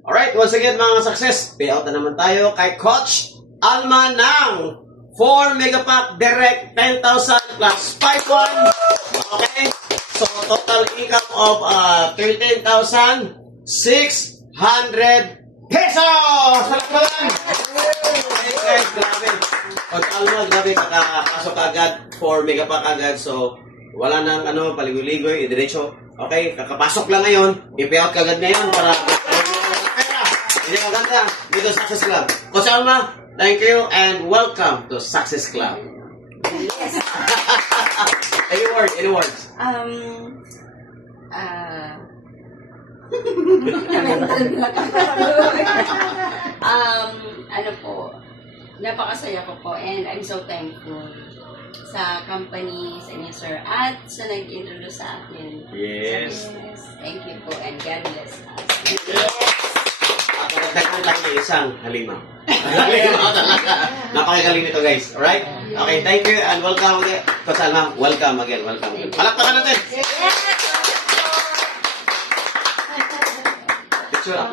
Alright, once again mga success, payout na naman tayo kay Coach Alma ng 4 megapack direct 10,000 plus 5-1. Okay? So, total income of 13,600 pesos! Salamat! Okay guys, grabe. Coach Alma, grabe, kakapasok agad 4 megapack agad. So, wala nang paligoy-ligoy, diretso. Okay, kakapasok lang ngayon, i-payout ka agad ngayon para pera. Hindi ka ganda dito sa Success Club. Coach Alma, thank you and welcome to Success Club. Yes. Any words? Ano po, napakasaya ko po and I'm so thankful sa company, sa inyo sir, at sa nag-introduce sa akin. Yes. Thank you po and God bless us. Pagkakataon lang ng isang halimaw. Halimaw talaga. Napakagaling nito guys. Alright? Okay, thank you and welcome again. Coach Alma, welcome again. Welcome again. Palakpakan natin. Picture up